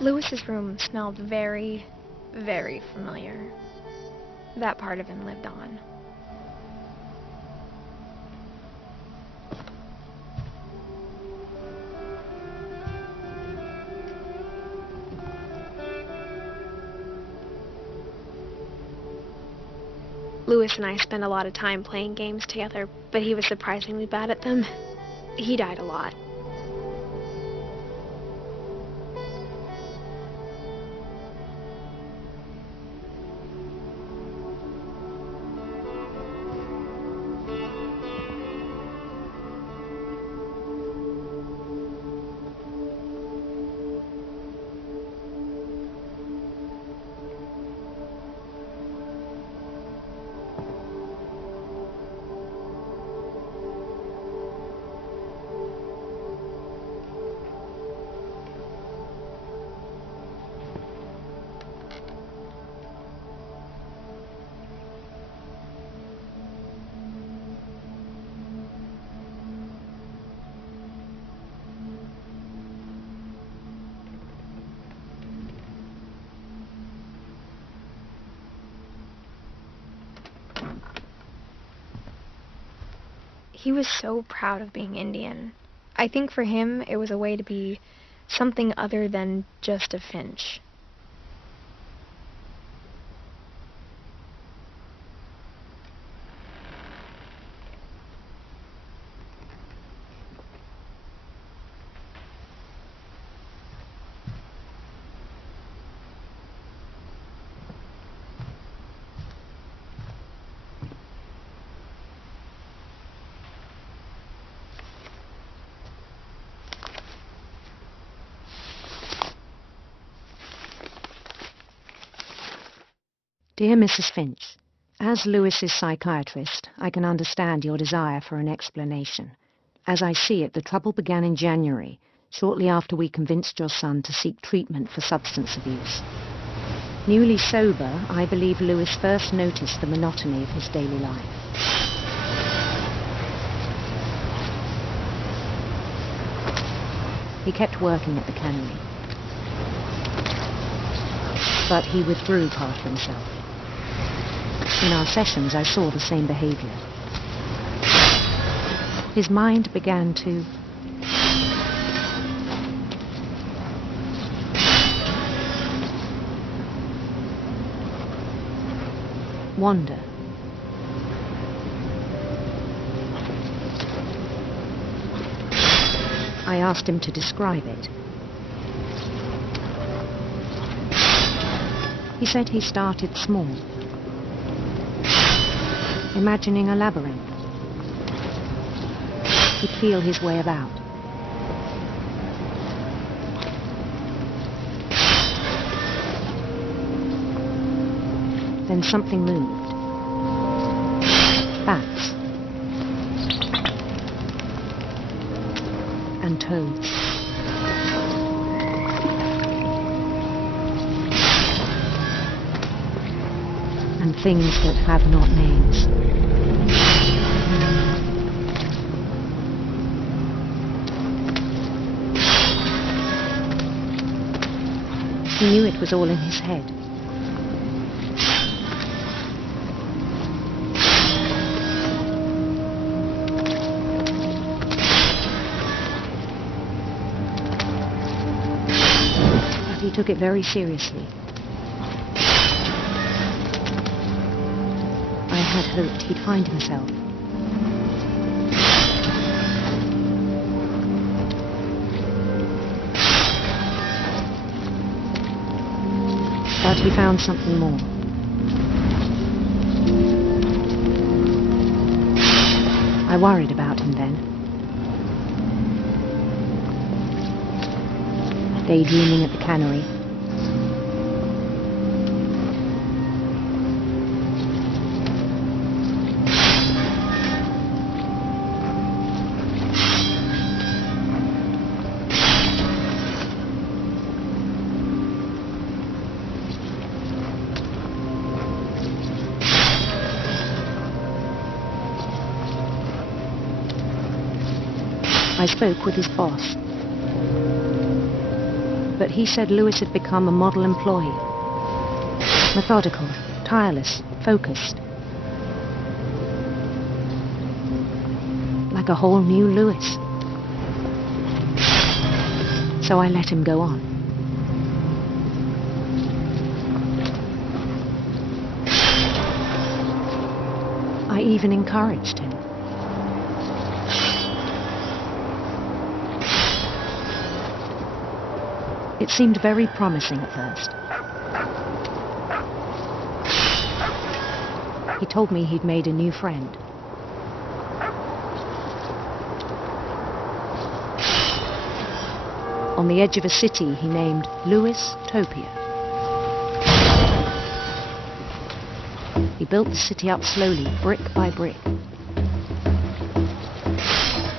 Lewis's room smelled very, very familiar. That part of him lived on. Lewis and I spent a lot of time playing games together, but he was surprisingly bad at them. He died a lot. He was so proud of being Indian. I think for him it was a way to be something other than just a Finch. Dear Mrs. Finch, as Lewis's psychiatrist, I can understand your desire for an explanation. As I see it, the trouble began in January, shortly after we convinced your son to seek treatment for substance abuse. Newly sober, I believe Lewis first noticed the monotony of his daily life. He kept working at the cannery, but he withdrew part of himself. In our sessions, I saw the same behavior. His mind began to wander. I asked him to describe it. He said he started small, imagining a labyrinth. He'd feel his way about. Then something moved. Bats. And toads. And things that have not names. He knew it was all in his head. But he took it very seriously. I had hoped he'd find himself. But he found something more. I worried about him then. Daydreaming at the cannery. I spoke with his boss. But he said Lewis had become a model employee. Methodical, tireless, focused. Like a whole new Lewis. So I let him go on. I even encouraged him. It seemed very promising at first. He told me he'd made a new friend. On the edge of a city he named Lewis Topia. He built the city up slowly, brick by brick.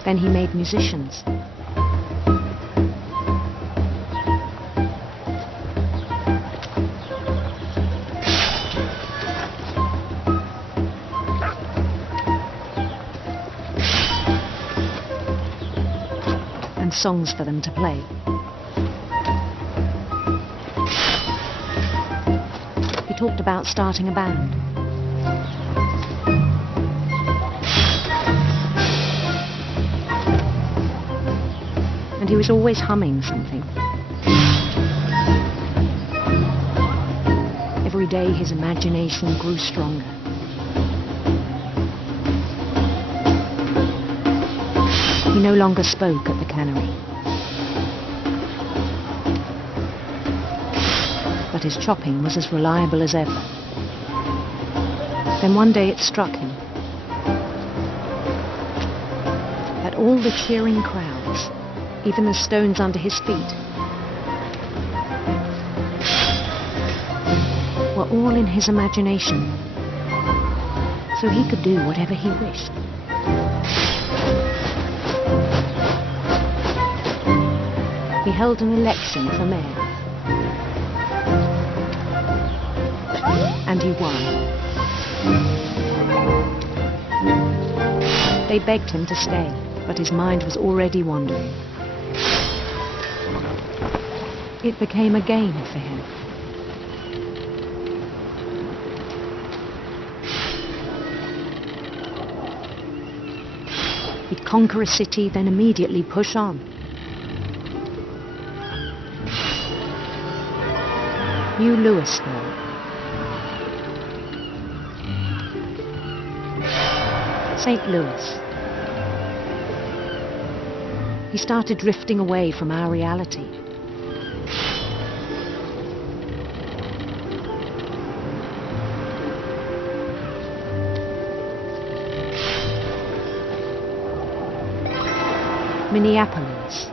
Then he made musicians. And songs for them to play. He talked about starting a band. And he was always humming something. Every day his imagination grew stronger. He no longer spoke at the cannery. But his chopping was as reliable as ever. Then one day it struck him that all the cheering crowds, even the stones under his feet, were all in his imagination, so he could do whatever he wished. He held an election for mayor. And he won. They begged him to stay, but his mind was already wandering. It became a game for him. He'd conquer a city, then immediately push on. New Louisville. St. Louis. He started drifting away from our reality. Minneapolis.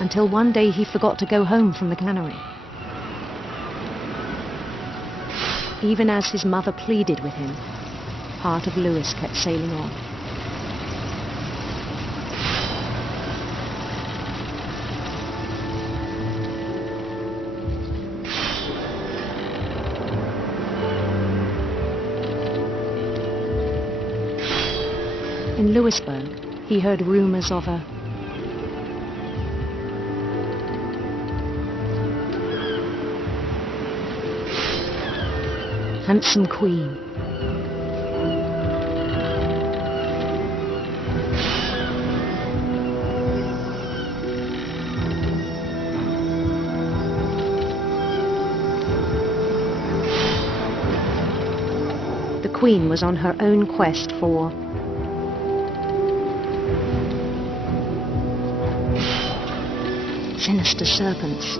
Until one day he forgot to go home from the cannery. Even as his mother pleaded with him, part of Lewis kept sailing on. In Louisburg, he heard rumors of a handsome queen. The queen was on her own quest for sinister serpents.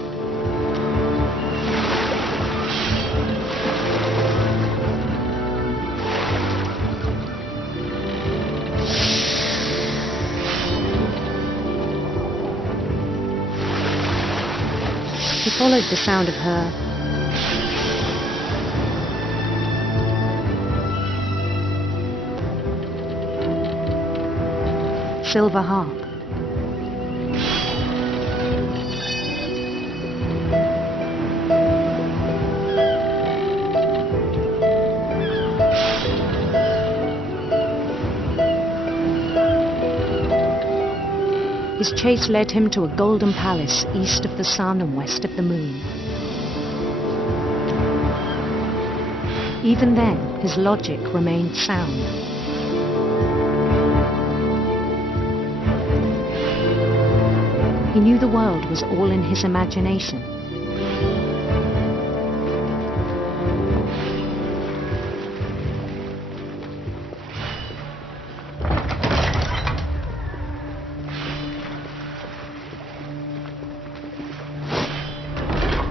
He followed the sound of her silver harp. His chase led him to a golden palace east of the sun and west of the moon. Even then, his logic remained sound. He knew the world was all in his imagination.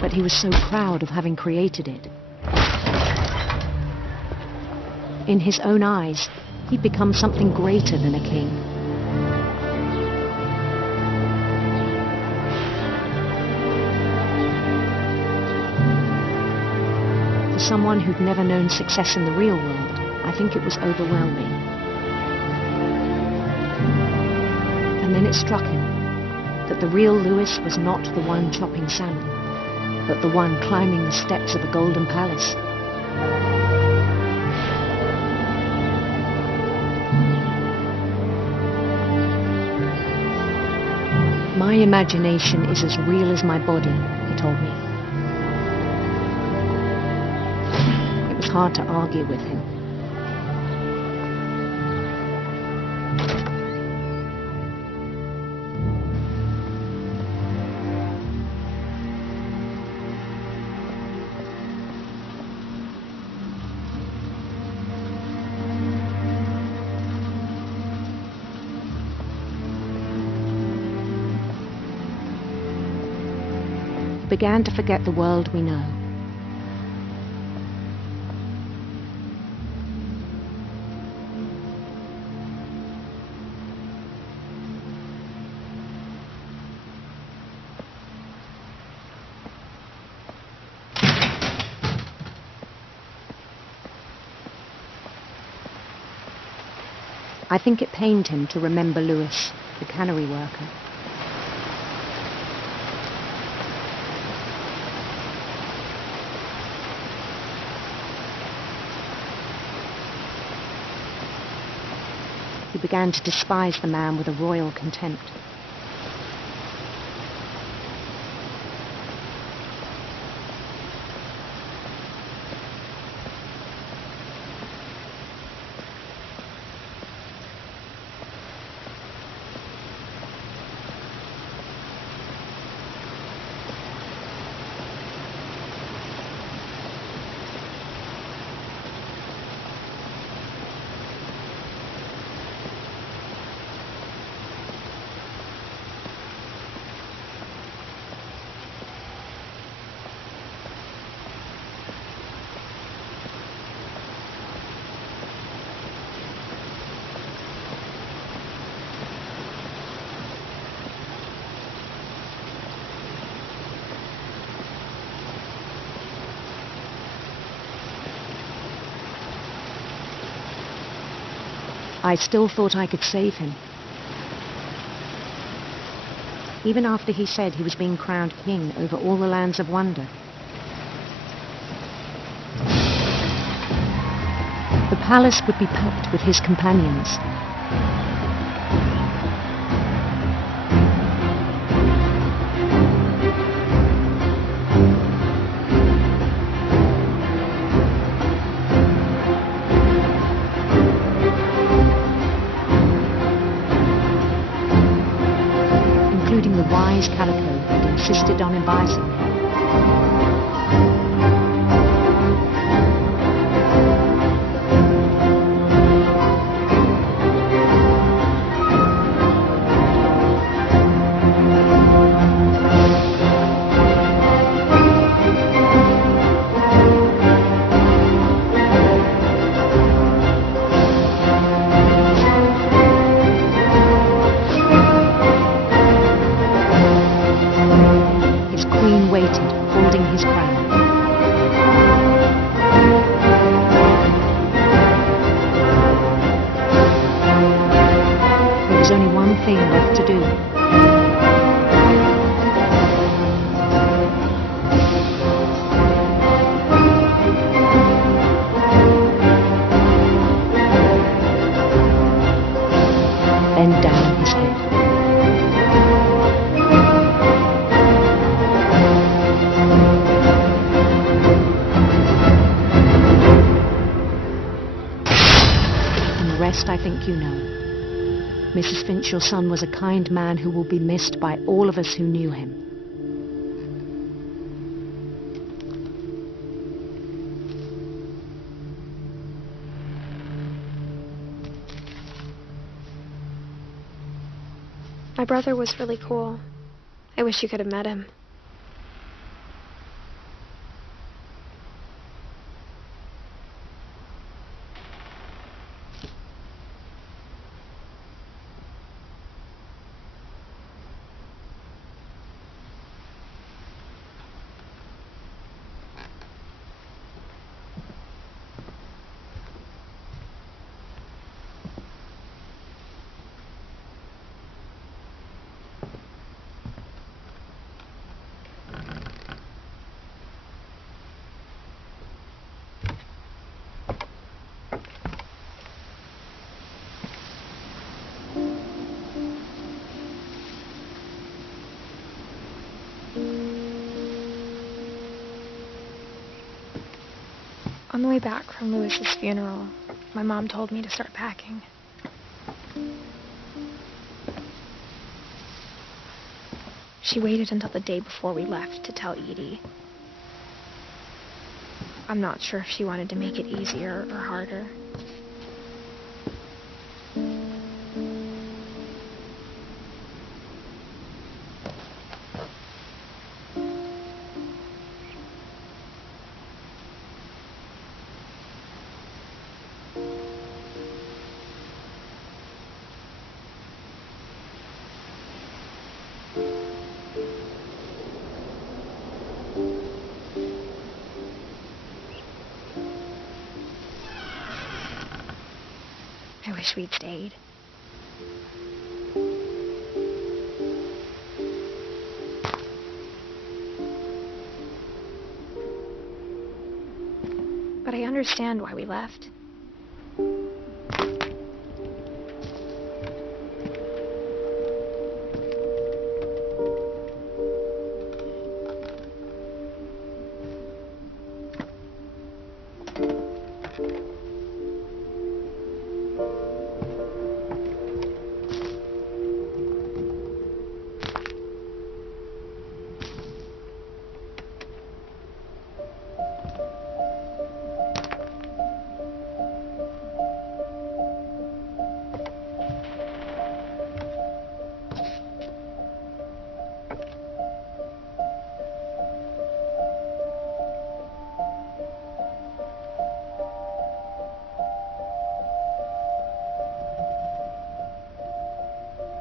But he was so proud of having created it. In his own eyes, he'd become something greater than a king. For someone who'd never known success in the real world, I think it was overwhelming. And then it struck him that the real Lewis was not the one chopping salmon, but the one climbing the steps of a golden palace. My imagination is as real as my body, he told me. It was hard to argue with him. Began to forget the world we know. I think it pained him to remember Lewis, the cannery worker. He began to despise the man with a royal contempt. I still thought I could save him. Even after he said he was being crowned king over all the lands of wonder. The palace would be packed with his companions. Including the wise Calico who insisted on advising him. Holding his crown. There was only one thing left to do. Bend down his head. rest, I think you know. Mrs. Finch, your son was a kind man who will be missed by all of us who knew him. My brother was really cool. I wish you could have met him. On the way back from Lewis's funeral, my mom told me to start packing. She waited until the day before we left to tell Edie. I'm not sure if she wanted to make it easier or harder. I wish we'd stayed. But I understand why we left.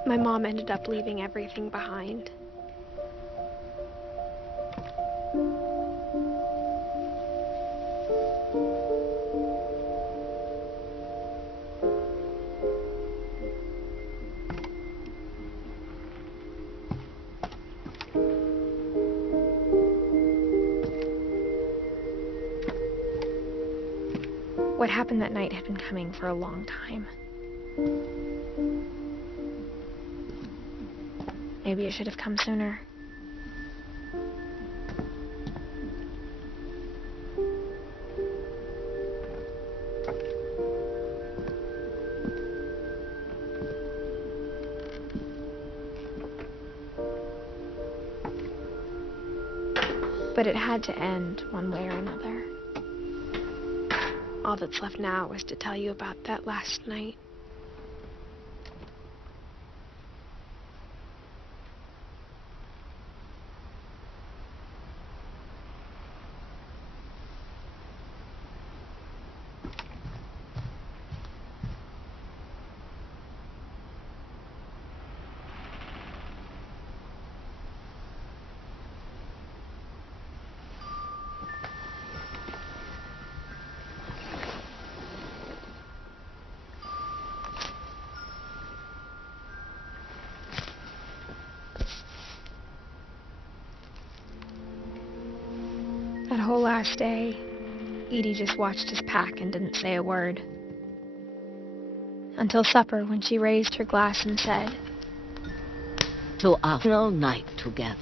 My mom ended up leaving everything behind. What happened that night had been coming for a long time. Maybe it should have come sooner. But it had to end one way or another. All that's left now is to tell you about that last night. That whole last day, Edie just watched us pack and didn't say a word. Until supper, when she raised her glass and said, "To our final night together,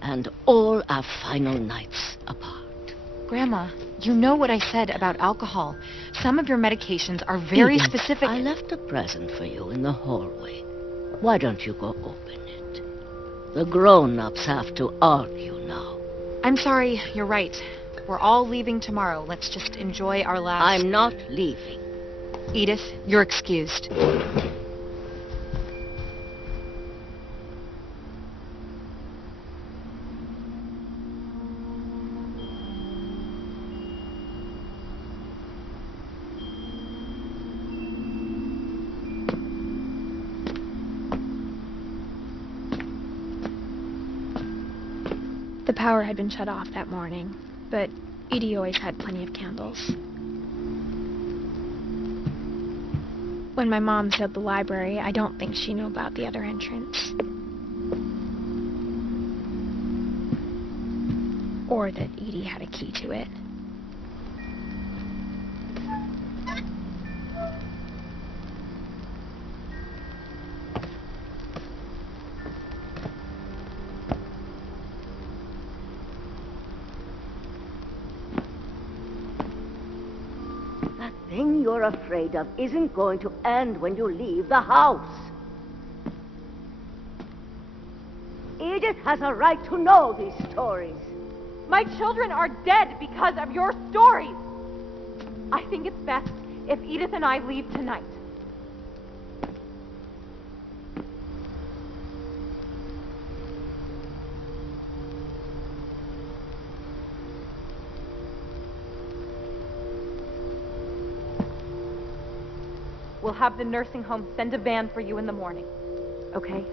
and all our final nights apart." Grandma, you know what I said about alcohol, Some of your medications are very Edith, specific. I left a present for you in the hallway. Why don't you go open it? The grown-ups have to argue now. I'm sorry, you're right. We're all leaving tomorrow. Let's just enjoy our last... I'm not leaving. Edith, you're excused. The power had been shut off that morning, but Edie always had plenty of candles. When my mom sealed the library, I don't think she knew about the other entrance. Or that Edie had a key to it. That thing you're afraid of isn't going to end when you leave the house. Edith has a right to know these stories. My children are dead because of your stories. I think it's best if Edith and I leave tonight. We'll have the nursing home send a van for you in the morning, okay?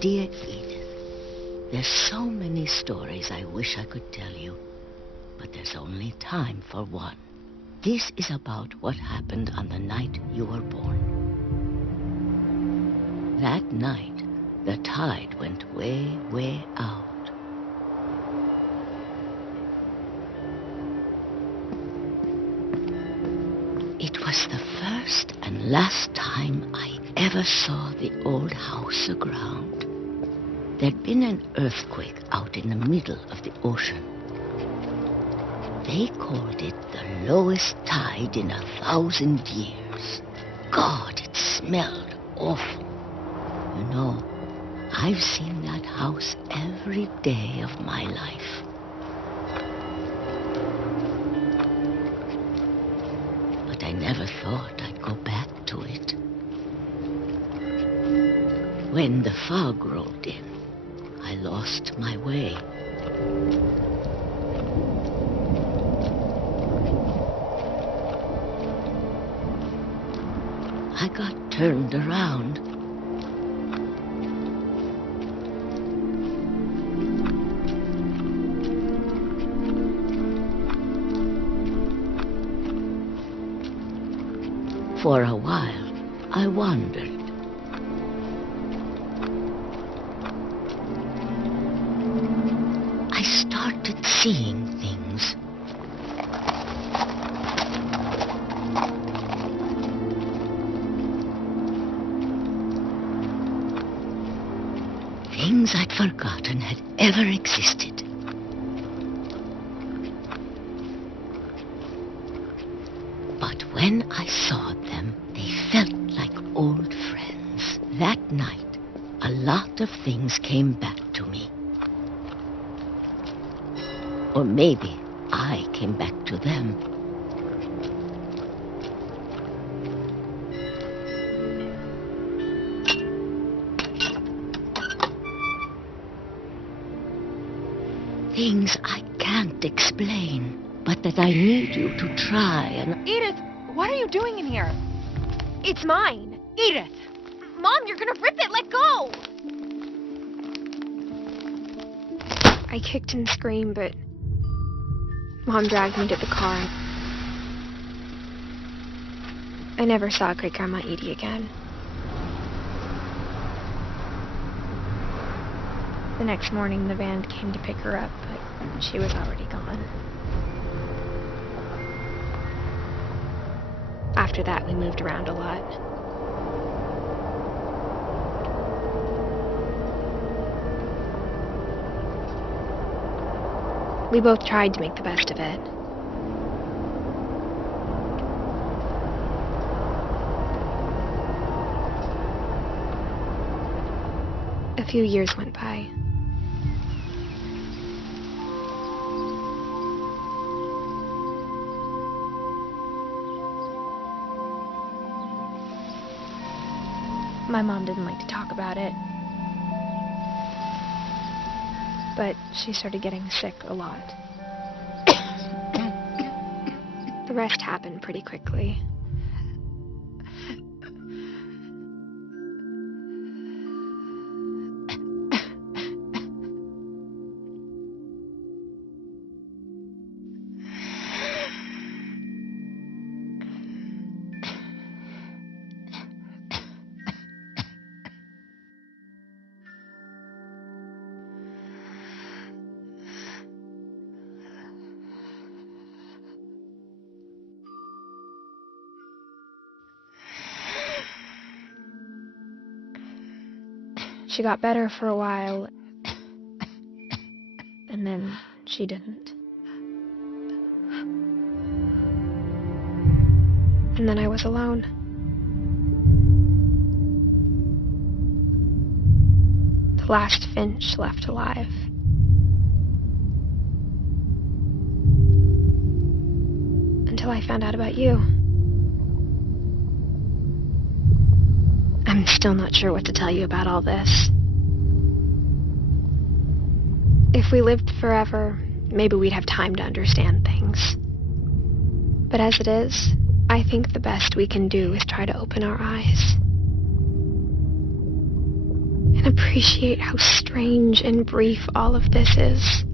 Dear Edith, there's so many stories I wish I could tell you, but there's only time for one. This is about what happened on the night you were born. That night, the tide went way, way out. It was the first and last time I ever saw the old house aground. There'd been an earthquake out in the middle of the ocean. They called it the lowest tide in 1,000 years. God, it smelled awful. You know, I've seen that house every day of my life. But I never thought I'd go back to it. When the fog rolled in, I lost my way. I got turned around. For a while, I wandered. I started seeing things. Things I'd forgotten had ever existed. But when I saw them, they felt like old friends. That night, a lot of things came back to me. Or maybe I came back to them. Things I can't explain, but that I need you to try and... Edith, what are you doing in here? It's mine. Edith! Mom, you're gonna rip it! Let go! I kicked and screamed, but Mom dragged me to the car. I never saw Great Grandma Edie again. The next morning, the van came to pick her up, but she was already gone. After that, we moved around a lot. We both tried to make the best of it. A few years went by. My mom didn't like to talk about it, but she started getting sick a lot. The rest happened pretty quickly. She got better for a while, and then she didn't. And then I was alone. The last Finch left alive. Until I found out about you. I'm still not sure what to tell you about all this. If we lived forever, maybe we'd have time to understand things. But as it is, I think the best we can do is try to open our eyes. And appreciate how strange and brief all of this is.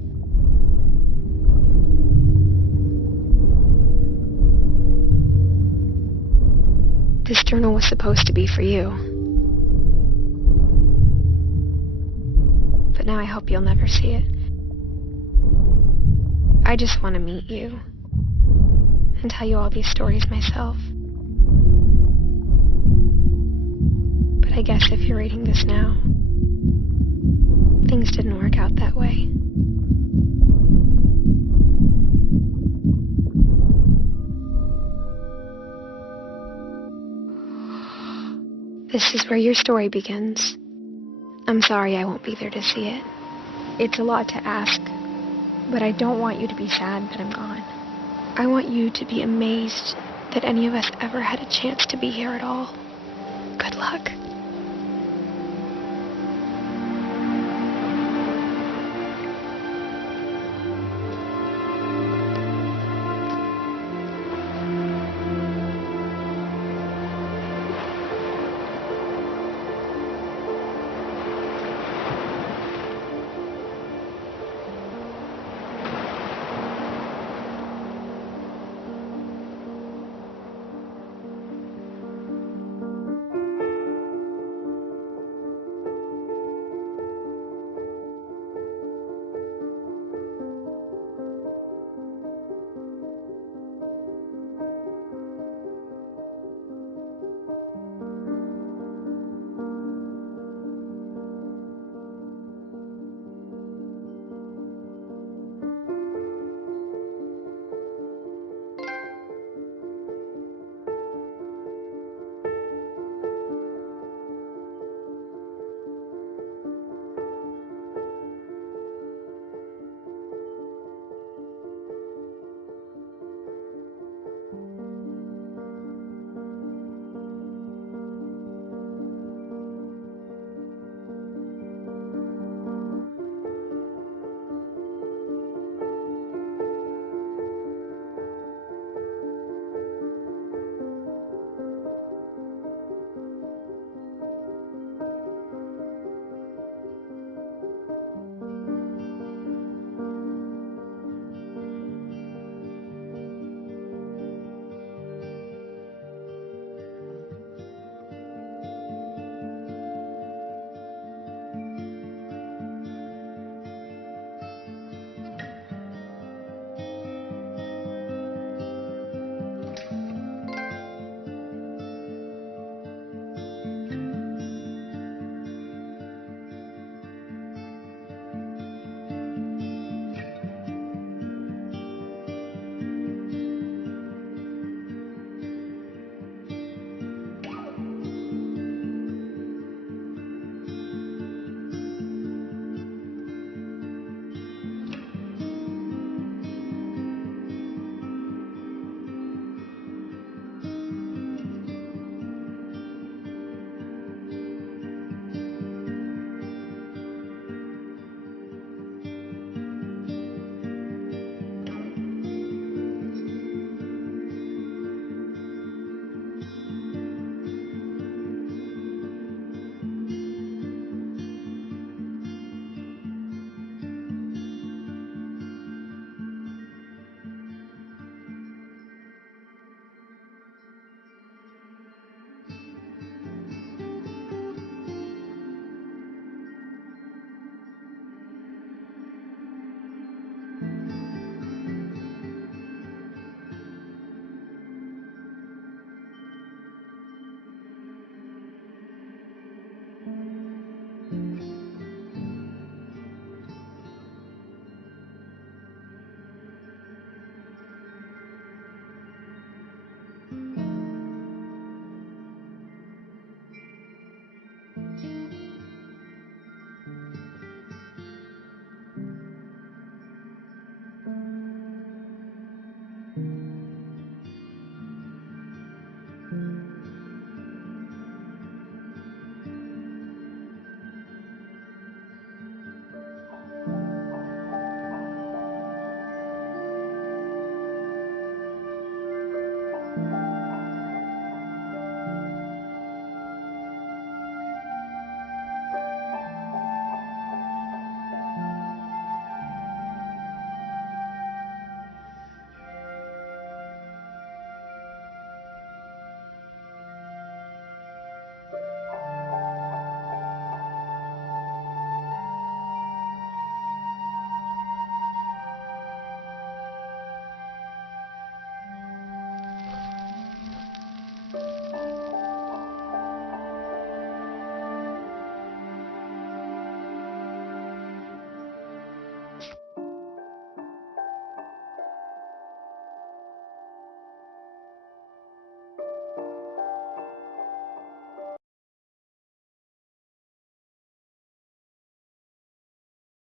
This journal was supposed to be for you. But now I hope you'll never see it. I just want to meet you and tell you all these stories myself. But I guess if you're reading this now, things didn't work out that way. This is where your story begins. I'm sorry I won't be there to see it. It's a lot to ask, but I don't want you to be sad that I'm gone. I want you to be amazed that any of us ever had a chance to be here at all. Good luck.